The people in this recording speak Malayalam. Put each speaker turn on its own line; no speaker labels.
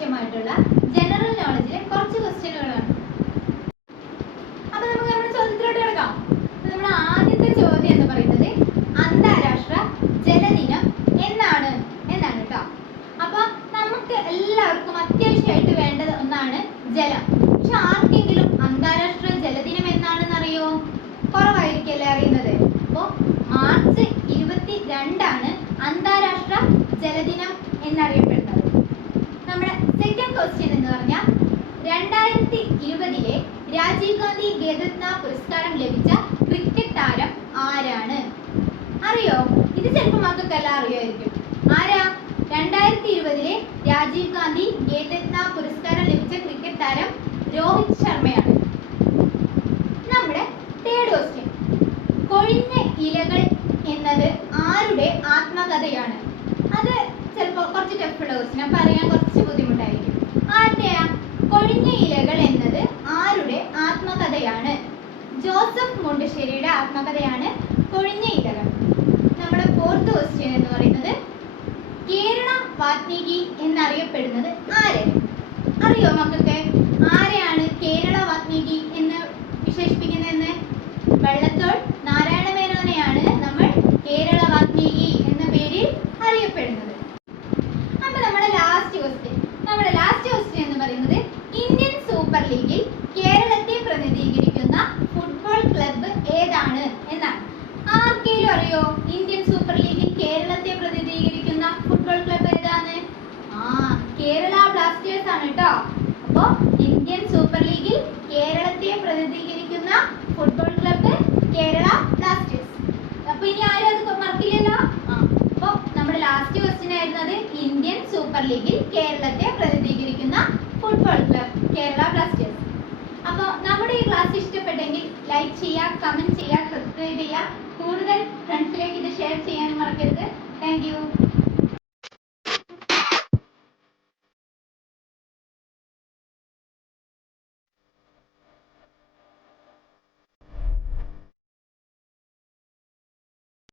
ആവശ്യമായിട്ടുള്ള ജനറൽ നോളജിലെ കുറച്ച് ക്വസ്റ്റ്യനുകളാണ് അപ്പൊ നമുക്ക് നമ്മുടെ ചോദ്യത്തിലോട്ട് കിടക്കാം. നമ്മുടെ ആദ്യത്തെ ചോദ്യം എന്ന് പറയുന്നത് അന്താരാഷ്ട്ര ജലദിനം എന്നാണ് എന്നാണ് കേട്ടോ അപ്പൊ നമുക്ക് എല്ലാവർക്കും അത്യാവശ്യമായിട്ട് വേണ്ടത് ഒന്നാണ് ജലം. പക്ഷെ ആർക്കെങ്കിലും അന്താരാഷ്ട്ര ജലദിനം എന്നാണെന്ന് അറിയോ കുറവായിരിക്കല്ലേ അറിയുന്നത്. അപ്പോൾ മാർച്ച് ഇരുപത്തി രണ്ടാണ് അന്താരാഷ്ട്ര ജലദിനം എന്നറിയപ്പെടുന്നത്. ക്വസ്റ്റ്യൻ എന്ന് പറഞ്ഞാൽ രണ്ടായിരത്തി ഇരുപതിലെ രാജീവ് ഗാന്ധി ഖേൽരത്ന പുരസ്കാരം ലഭിച്ച ക്രിക്കറ്റ് താരം ആരാണ്? അറിയോ? ഇത് ചിലപ്പോൾ മക്കൾക്കെല്ലാം അറിയുമായിരിക്കും ആരാ? രണ്ടായിരത്തി ഇരുപതിലെ രാജീവ് ഗാന്ധി ഖേൽരത്ന പുരസ്കാരം ലഭിച്ച ക്രിക്കറ്റ് താരം രോഹിത് ശർമ്മയാണ്. നമ്മുടെ തേർഡ് ക്വസ്റ്റ്യൻ കൊഴിഞ്ഞ ഇലകൾ എന്നത് ആരുടെ ആത്മകഥയാണ്? അത് ചിലപ്പോൾ കുറച്ച് ടഫുള്ള ക്വസ്റ്റ്യൻ അപ്പം അറിയാൻ കുറച്ച് ബുദ്ധിമുട്ടായിരിക്കും ആരുടെയാ കൊഴിഞ്ഞ ഇലകൾ എന്നത് ആരുടെ ആത്മകഥയാണ്? ജോസഫ് മുണ്ടശ്ശേരിയുടെ ആത്മകഥയാണ് കൊഴിഞ്ഞ ഇലകൾ നമ്മുടെ ഫോർത്ത് ക്വസ്റ്റ്യൻ എന്ന് പറയുന്നത് കേരള വാത്മീകി എന്നറിയപ്പെടുന്നത് ആര്? അറിയോ മക്കൾക്ക്? ആരെയാണ് കേരള വാത്മീകി എന്ന് വിശേഷിപ്പിക്കുന്നതെന്ന്? വെള്ളത്തോൾ നാരായണ മേനോനെയാണ് നമ്മൾ കേരള വാത്മീകി എന്ന പേരിൽ അറിയപ്പെടുന്നത് അപ്പൊ നമ്മുടെ ലാസ്റ്റ് ക്വസ്റ്റ്യൻ നമ്മുടെ ലാസ്റ്റ് ക്വസ്റ്റ്യൻ എന്ന് പറയുന്നത് ഇന്ത്യൻ സൂപ്പർ ലീഗിൽ കേരളത്തെ പ്രതിനിധീകരിക്കുന്ന ഫുട്ബോൾ ക്ലബ്ബ് ഏതാണ് എന്നാണ് ആർക്കെങ്കിലും അറിയോ ഇന്ത്യൻ സൂപ്പർ ലീഗിൽ കേരളത്തെ പ്രതിനിധീകരിക്കുന്ന ഫുട്ബോൾ ക്ലബ് ഏതാണ്? ആ കേരള ബ്ലാസ്റ്റേഴ്സ് ആണ് കേട്ടോ അപ്പോൾ ഇന്ത്യൻ സൂപ്പർ ലീഗിൽ കേരളത്തെ പ്രതിനിധീകരിക്കുന്ന ഫുട്ബോൾ ക്ലബ് കേരള ബ്ലാസ്റ്റേഴ്സ്. അപ്പൊ ഇനി ആരും അത് മറക്കില്ലല്ലോ? ആ അപ്പൊ നമ്മുടെ ലാസ്റ്റ് ക്വസ്റ്റ്യൻ ആയിരുന്നത് ഇന്ത്യൻ സൂപ്പർ ലീഗിൽ കേരളത്തെ പ്രതിനിധീകരിക്കുന്ന ഫുട്ബോൾ ക്ലബ് കേരള ബ്ലാസ്റ്റേഴ്സ്. അപ്പോൾ നമ്മുടെ ഈ ക്ലാസ് ഇഷ്ടപ്പെട്ടെങ്കിൽ ലൈക്ക് ചെയ്യുക കമന്റ് ചെയ്യുക സബ്സ്ക്രൈബ് ചെയ്യുക ഫ്രണ്ട്സിലേക്ക് ഇത് ഷെയർ ചെയ്യാനും മറക്കരുത്. താങ്ക്